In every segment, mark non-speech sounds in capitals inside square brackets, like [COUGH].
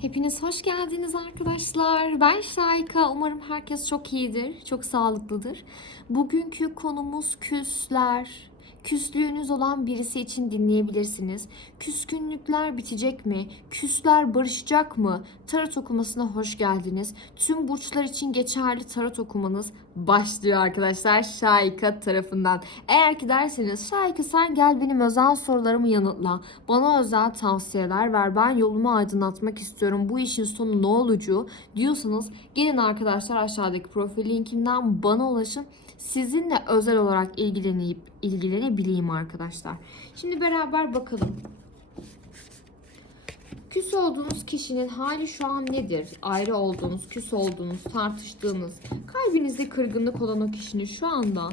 Hepiniz hoş geldiniz arkadaşlar. Ben Şayka. Umarım herkes çok iyidir, çok sağlıklıdır. Bugünkü konumuz küsler. Küslüğünüz olan birisi için dinleyebilirsiniz. Küskünlükler bitecek mi? Küsler barışacak mı? Tarot okumasına hoş geldiniz. Tüm burçlar için geçerli tarot okumanız başlıyor arkadaşlar Şayka tarafından. Eğer ki derseniz Şayka sen gel benim özel sorularımı yanıtla. Bana özel tavsiyeler ver. Ben yolumu aydınlatmak istiyorum. Bu işin sonu ne olacağı diyorsanız gelin arkadaşlar aşağıdaki profil linkinden bana ulaşın. Sizinle özel olarak ilgilenip ilgilenebileyim arkadaşlar. Şimdi beraber bakalım. Küs olduğunuz kişinin hali şu an nedir? Ayrı olduğunuz, küs olduğunuz, tartıştığınız, kalbinizde kırgınlık olan o kişinin şu anda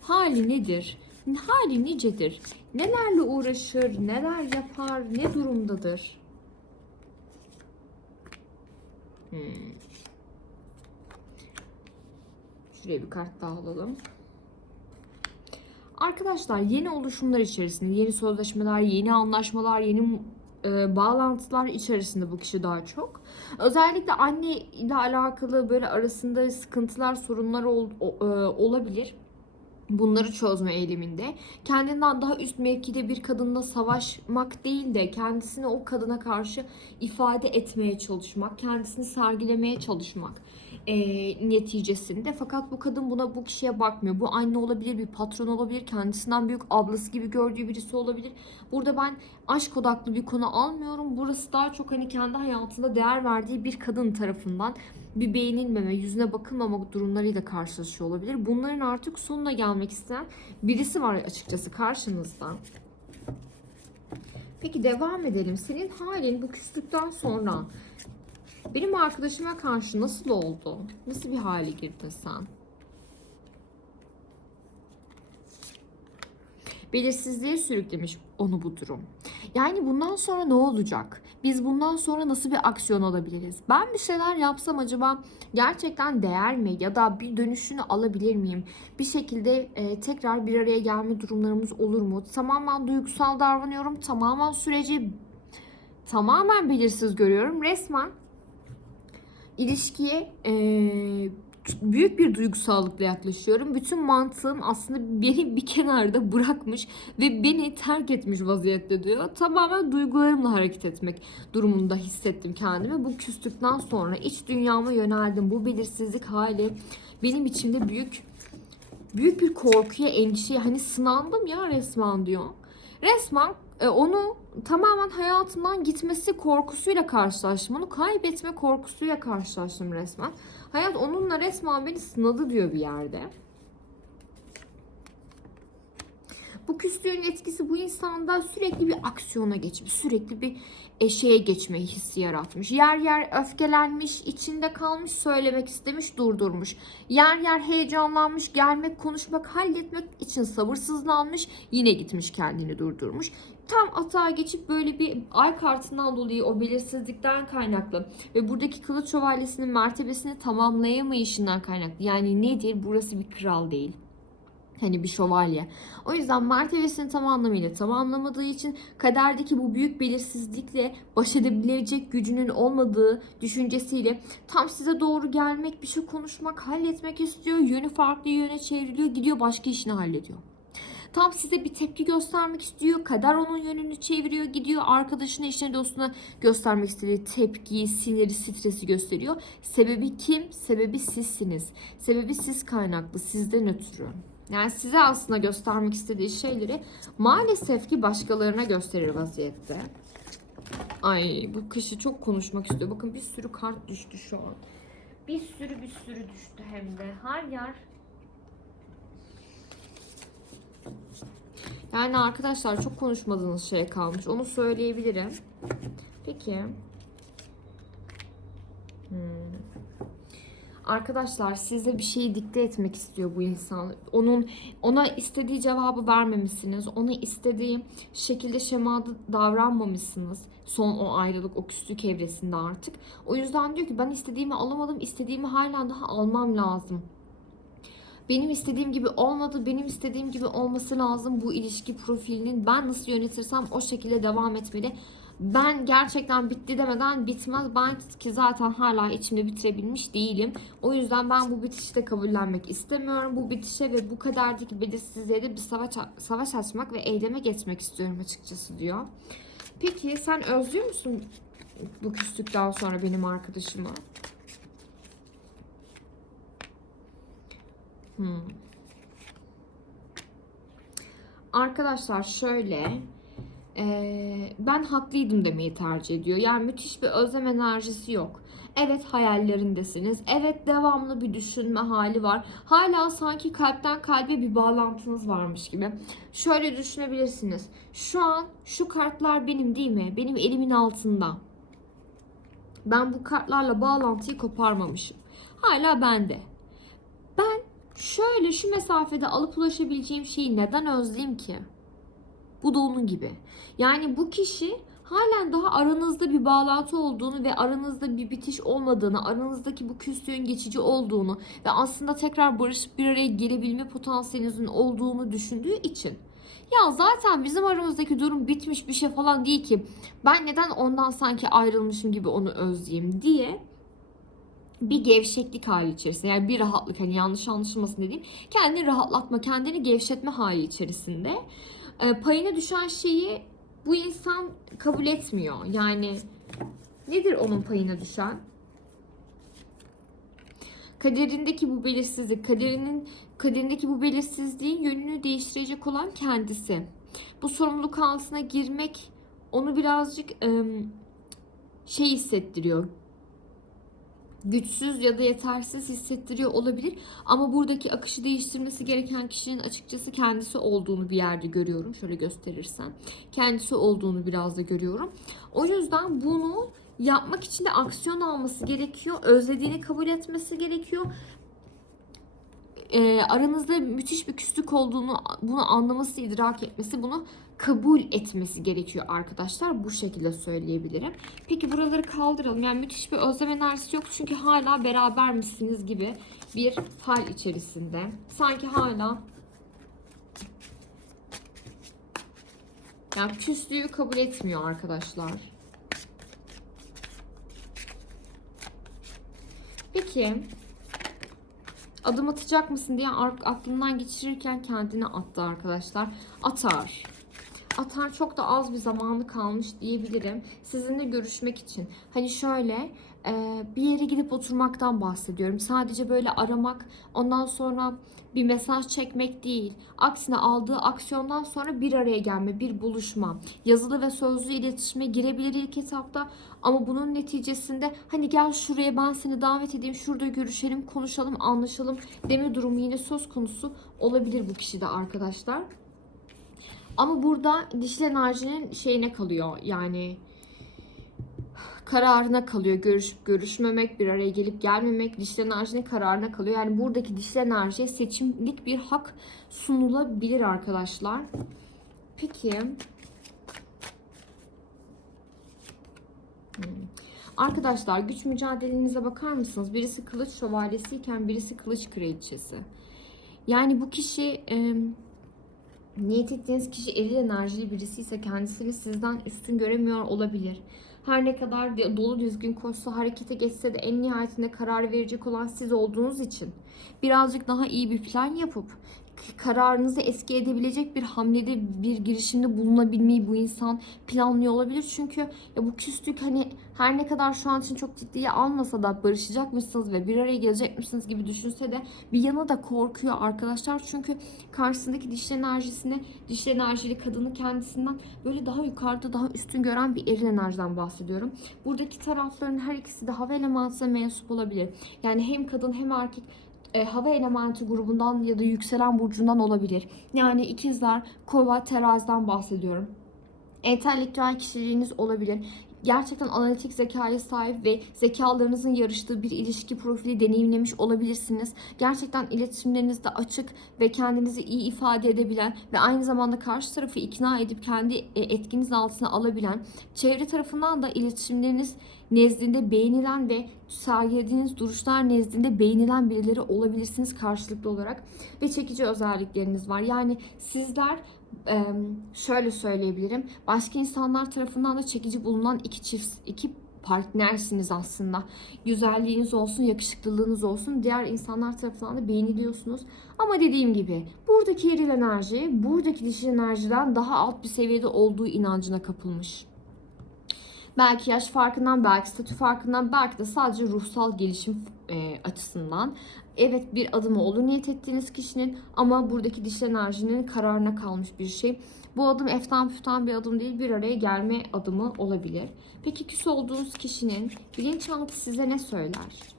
hali nedir? Hali nicedir? Nelerle uğraşır, neler yapar, ne durumdadır? Hmm. Şuraya bir kart daha alalım. Arkadaşlar yeni oluşumlar içerisinde, yeni sözleşmeler, yeni anlaşmalar, yeni e, bağlantılar içerisinde bu kişi daha çok. Özellikle anne ile alakalı böyle arasında sıkıntılar, sorunlar ol, e, olabilir. Bunları çözme eğiliminde. Kendinden daha üst mevkide bir kadınla savaşmak değil de kendisini o kadına karşı ifade etmeye çalışmak, kendisini sergilemeye çalışmak e, neticesinde. Fakat bu kadın buna bu kişiye bakmıyor. Bu anne olabilir, bir patron olabilir, kendisinden büyük ablası gibi gördüğü birisi olabilir. Burada ben aşk odaklı bir konu almıyorum. Burası daha çok hani kendi hayatında değer verdiği bir kadın tarafından bir beğenilmeme, yüzüne bakılmama durumlarıyla karşılaşıyor olabilir. Bunların artık sonuna gelmek isteyen birisi var açıkçası karşınızda. Peki devam edelim. Senin halin bu küslükten sonra benim arkadaşıma karşı nasıl oldu? Nasıl bir hale girdin sen? Belirsizliğe sürüklemiş onu bu durum. Yani bundan sonra ne olacak? Biz bundan sonra nasıl bir aksiyon alabiliriz? Ben bir şeyler yapsam acaba gerçekten değer mi? Ya da bir dönüşünü alabilir miyim? Bir şekilde e, tekrar bir araya gelme durumlarımız olur mu? Tamamen duygusal davranıyorum. Tamamen süreci tamamen belirsiz görüyorum. Resmen ilişkiye e, büyük bir duygusallıkla yaklaşıyorum. Bütün mantığım aslında beni bir kenarda bırakmış ve beni terk etmiş vaziyette diyor. Tamamen duygularımla hareket etmek durumunda hissettim kendimi. Bu küslükten sonra iç dünyama yöneldim. Bu belirsizlik hali benim içimde büyük büyük bir korkuya, endişeye hani sınandım ya resmen diyor. Resmen e, onu tamamen hayatından gitmesi korkusuyla karşılaştım. Onu kaybetme korkusuyla karşılaştım resmen. Hayat onunla resmen beni sınadı diyor bir yerde. Bu küslüğün etkisi bu insanda sürekli bir aksiyona geçmiş, sürekli bir eşeğe geçme hissi yaratmış. Yer yer öfkelenmiş, içinde kalmış, söylemek istemiş, durdurmuş. Yer yer heyecanlanmış, gelmek, konuşmak, halletmek için sabırsızlanmış, yine gitmiş kendini durdurmuş. Tam atağa geçip böyle bir ay kartından dolayı o belirsizlikten kaynaklı ve buradaki kılıç şövalyesinin mertebesini tamamlayamayışından kaynaklı. Yani nedir? Burası bir kral değil. Hani bir şövalye. O yüzden mertebesini tam anlamıyla tamamlamadığı için kaderdeki bu büyük belirsizlikle baş edebilecek gücünün olmadığı düşüncesiyle tam size doğru gelmek, bir şey konuşmak, halletmek istiyor. Yönü farklı yöne çevriliyor, gidiyor başka işini hallediyor. Tam size bir tepki göstermek istiyor. Kader onun yönünü çeviriyor, gidiyor. Arkadaşına, eşine, dostuna göstermek istediği tepkiyi, siniri, stresi gösteriyor. Sebebi kim? Sebebi sizsiniz. Sebebi siz kaynaklı, sizden ötürü. Yani size aslında göstermek istediği şeyleri maalesef ki başkalarına gösterir vaziyette. Ay bu kişi çok konuşmak istiyor. Bakın bir sürü kart düştü şu an. Bir sürü bir sürü düştü hem de. Her yer Yani arkadaşlar çok konuşmadığınız şey kalmış. Onu söyleyebilirim. Peki. Hmm. Arkadaşlar size bir şeyi dikte etmek istiyor bu insan. Onun ona istediği cevabı vermemişsiniz. Ona istediği şekilde şemada davranmamışsınız. Son o ayrılık, o küslük evresinde artık. O yüzden diyor ki ben istediğimi alamadım. istediğimi hala daha almam lazım. Benim istediğim gibi olmadı. Benim istediğim gibi olması lazım bu ilişki profilinin. Ben nasıl yönetirsem o şekilde devam etmeli. Ben gerçekten bitti demeden bitmez. Ben ki zaten hala içimde bitirebilmiş değilim. O yüzden ben bu bitişi de kabullenmek istemiyorum. Bu bitişe ve bu kadardaki belirsizliğe de bir savaş, savaş açmak ve eyleme geçmek istiyorum açıkçası diyor. Peki sen özlüyor musun bu küslükten sonra benim arkadaşımı? Hmm. Arkadaşlar şöyle eee, ben haklıydım demeyi tercih ediyor. Yani müthiş bir özlem enerjisi yok. Evet hayallerindesiniz. Evet devamlı bir düşünme hali var. Hala sanki kalpten kalbe bir bağlantınız varmış gibi. Şöyle düşünebilirsiniz. Şu an şu kartlar benim değil mi? Benim elimin altında. Ben bu kartlarla bağlantıyı koparmamışım. Hala bende. Ben şöyle şu mesafede alıp ulaşabileceğim şeyi neden özleyeyim ki? Bu da onun gibi. Yani bu kişi halen daha aranızda bir bağlantı olduğunu ve aranızda bir bitiş olmadığını, aranızdaki bu küslüğün geçici olduğunu ve aslında tekrar barışıp bir araya gelebilme potansiyelinizin olduğunu düşündüğü için ya zaten bizim aramızdaki durum bitmiş bir şey falan değil ki. Ben neden ondan sanki ayrılmışım gibi onu özleyeyim diye bir gevşeklik hali içerisinde yani bir rahatlık hani yanlış anlaşılmasın dediğim kendini rahatlatma kendini gevşetme hali içerisinde payına düşen şeyi bu insan kabul etmiyor. Yani nedir onun payına düşen? Kaderindeki bu belirsizlik kaderinin kaderindeki bu belirsizliğin yönünü değiştirecek olan kendisi. Bu sorumluluk altına girmek onu birazcık ım, şey hissettiriyor güçsüz ya da yetersiz hissettiriyor olabilir. Ama buradaki akışı değiştirmesi gereken kişinin açıkçası kendisi olduğunu bir yerde görüyorum. Şöyle gösterirsem. Kendisi olduğunu biraz da görüyorum. O yüzden bunu yapmak için de aksiyon alması gerekiyor. Özlediğini kabul etmesi gerekiyor. Ee, aranızda müthiş bir küslük olduğunu bunu anlaması, idrak etmesi, bunu kabul etmesi gerekiyor arkadaşlar. Bu şekilde söyleyebilirim. Peki buraları kaldıralım. Yani müthiş bir özlem enerjisi yok çünkü hala beraber misiniz gibi bir hal içerisinde. Sanki hala yani küslüğü kabul etmiyor arkadaşlar. Peki adım atacak mısın diye aklından geçirirken kendini attı arkadaşlar. Atar. Atar çok da az bir zamanı kalmış diyebilirim. Sizinle görüşmek için. Hani şöyle e, bir yere gidip oturmaktan bahsediyorum. Sadece böyle aramak, ondan sonra bir mesaj çekmek değil. Aksine aldığı aksiyondan sonra bir araya gelme, bir buluşma. Yazılı ve sözlü iletişime girebilir ilk etapta. Ama bunun neticesinde hani gel şuraya ben seni davet edeyim, şurada görüşelim, konuşalım, anlaşalım deme durumu yine söz konusu olabilir bu kişide arkadaşlar. Ama burada dişil enerjinin şeyine kalıyor. Yani kararına kalıyor. Görüşüp görüşmemek, bir araya gelip gelmemek dişil enerjinin kararına kalıyor. Yani buradaki dişil enerjiye seçimlik bir hak sunulabilir arkadaşlar. Peki. Hmm. Arkadaşlar güç mücadelenize bakar mısınız? Birisi kılıç şövalyesiyken birisi kılıç kraliçesi. Yani bu kişi e, niyet ettiğiniz kişi eril enerjili birisi ise kendisini sizden üstün göremiyor olabilir. Her ne kadar dolu düzgün koşsa, harekete geçse de en nihayetinde karar verecek olan siz olduğunuz için birazcık daha iyi bir plan yapıp kararınızı eski edebilecek bir hamlede bir girişimde bulunabilmeyi bu insan planlıyor olabilir. Çünkü ya bu küslük hani her ne kadar şu an için çok ciddiye almasa da barışacakmışsınız ve bir araya gelecekmişsiniz gibi düşünse de bir yana da korkuyor arkadaşlar. Çünkü karşısındaki dişli enerjisine, dişli enerjili kadını kendisinden böyle daha yukarıda daha üstün gören bir eril enerjiden bahsediyorum. Buradaki tarafların her ikisi de hava elementine mensup olabilir. Yani hem kadın hem erkek e, hava elementi grubundan ya da yükselen burcundan olabilir. Yani ikizler, kova, teraziden bahsediyorum. Entelektüel kişiliğiniz olabilir. Gerçekten analitik zekaya sahip ve zekalarınızın yarıştığı bir ilişki profili deneyimlemiş olabilirsiniz. Gerçekten iletişimlerinizde açık ve kendinizi iyi ifade edebilen ve aynı zamanda karşı tarafı ikna edip kendi e, etkiniz altına alabilen, çevre tarafından da iletişimleriniz nezdinde beğenilen ve sergilediğiniz duruşlar nezdinde beğenilen birileri olabilirsiniz karşılıklı olarak ve çekici özellikleriniz var. Yani sizler şöyle söyleyebilirim. Başka insanlar tarafından da çekici bulunan iki çift, iki partnersiniz aslında. Güzelliğiniz olsun, yakışıklılığınız olsun. Diğer insanlar tarafından da beğeniliyorsunuz. Ama dediğim gibi buradaki eril enerji, buradaki dişil enerjiden daha alt bir seviyede olduğu inancına kapılmış. Belki yaş farkından, belki statü farkından, belki de sadece ruhsal gelişim e, açısından. Evet bir adımı olur niyet ettiğiniz kişinin ama buradaki dişil enerjinin kararına kalmış bir şey. Bu adım eftan püftan bir adım değil, bir araya gelme adımı olabilir. Peki küs olduğunuz kişinin bilinçaltı size ne söyler?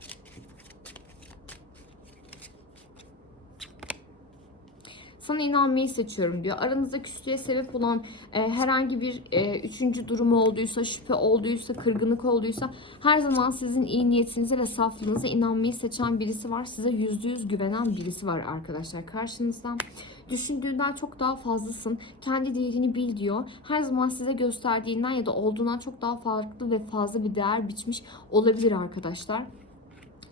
Sana inanmayı seçiyorum diyor. Aranızda küslüğe sebep olan e, herhangi bir e, üçüncü durum olduysa, şüphe olduysa, kırgınlık olduysa her zaman sizin iyi niyetinize ve saflığınıza inanmayı seçen birisi var. Size yüzde yüz güvenen birisi var arkadaşlar karşınızda. Düşündüğünden çok daha fazlasın. Kendi değerini bil diyor. Her zaman size gösterdiğinden ya da olduğundan çok daha farklı ve fazla bir değer biçmiş olabilir arkadaşlar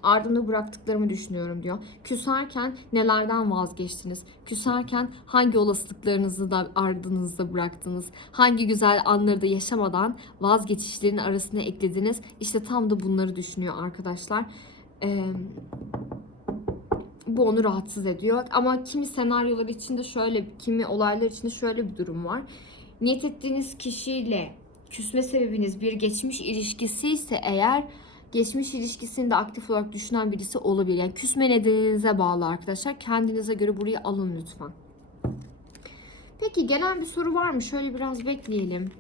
ardımda bıraktıklarımı düşünüyorum diyor. Küserken nelerden vazgeçtiniz? Küserken hangi olasılıklarınızı da ardınızda bıraktınız? Hangi güzel anları da yaşamadan vazgeçişlerin arasına eklediniz? İşte tam da bunları düşünüyor arkadaşlar. Ee, bu onu rahatsız ediyor. Ama kimi senaryolar içinde şöyle, kimi olaylar içinde şöyle bir durum var. Niyet ettiğiniz kişiyle küsme sebebiniz bir geçmiş ilişkisi ise eğer geçmiş ilişkisini de aktif olarak düşünen birisi olabilir. Yani küsme nedeninize bağlı arkadaşlar. Kendinize göre burayı alın lütfen. Peki gelen bir soru var mı? Şöyle biraz bekleyelim.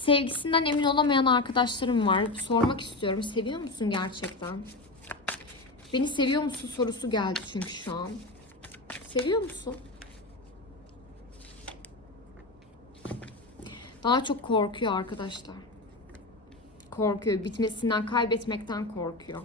Sevgisinden emin olamayan arkadaşlarım var. Sormak istiyorum. Seviyor musun gerçekten? Beni seviyor musun sorusu geldi çünkü şu an. Seviyor musun? Daha çok korkuyor arkadaşlar korkuyor. Bitmesinden, kaybetmekten korkuyor.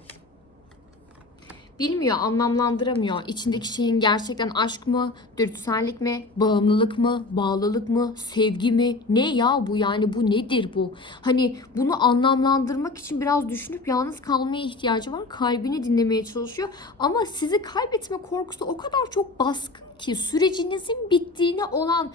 Bilmiyor, anlamlandıramıyor. İçindeki şeyin gerçekten aşk mı, dürtüsellik mi, bağımlılık mı, bağlılık mı, sevgi mi? Ne ya bu yani bu nedir bu? Hani bunu anlamlandırmak için biraz düşünüp yalnız kalmaya ihtiyacı var. Kalbini dinlemeye çalışıyor. Ama sizi kaybetme korkusu o kadar çok baskın ki sürecinizin bittiğine olan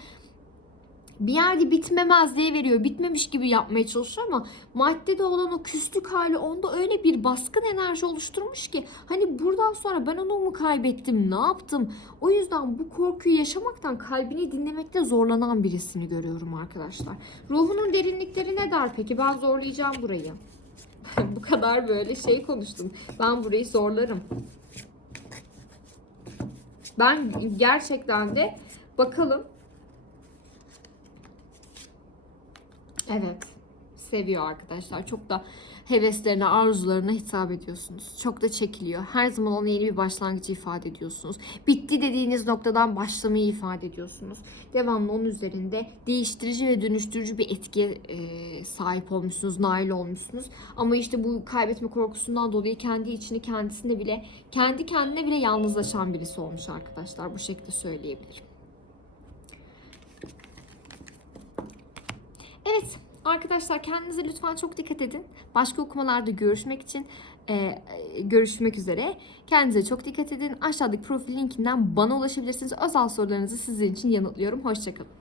bir yerde bitmemez diye veriyor. Bitmemiş gibi yapmaya çalışıyor ama maddede olan o küslük hali onda öyle bir baskın enerji oluşturmuş ki hani buradan sonra ben onu mu kaybettim ne yaptım? O yüzden bu korkuyu yaşamaktan kalbini dinlemekte zorlanan birisini görüyorum arkadaşlar. Ruhunun derinlikleri ne der peki? Ben zorlayacağım burayı. [LAUGHS] bu kadar böyle şey konuştum. Ben burayı zorlarım. Ben gerçekten de bakalım Evet. Seviyor arkadaşlar. Çok da heveslerine, arzularına hitap ediyorsunuz. Çok da çekiliyor. Her zaman ona yeni bir başlangıcı ifade ediyorsunuz. Bitti dediğiniz noktadan başlamayı ifade ediyorsunuz. Devamlı onun üzerinde değiştirici ve dönüştürücü bir etkiye e, sahip olmuşsunuz, nail olmuşsunuz. Ama işte bu kaybetme korkusundan dolayı kendi içini kendisine bile, kendi kendine bile yalnızlaşan birisi olmuş arkadaşlar. Bu şekilde söyleyebilirim. Evet arkadaşlar kendinize lütfen çok dikkat edin. Başka okumalarda görüşmek için e, görüşmek üzere. Kendinize çok dikkat edin. Aşağıdaki profil linkinden bana ulaşabilirsiniz. Özel sorularınızı sizin için yanıtlıyorum. Hoşçakalın.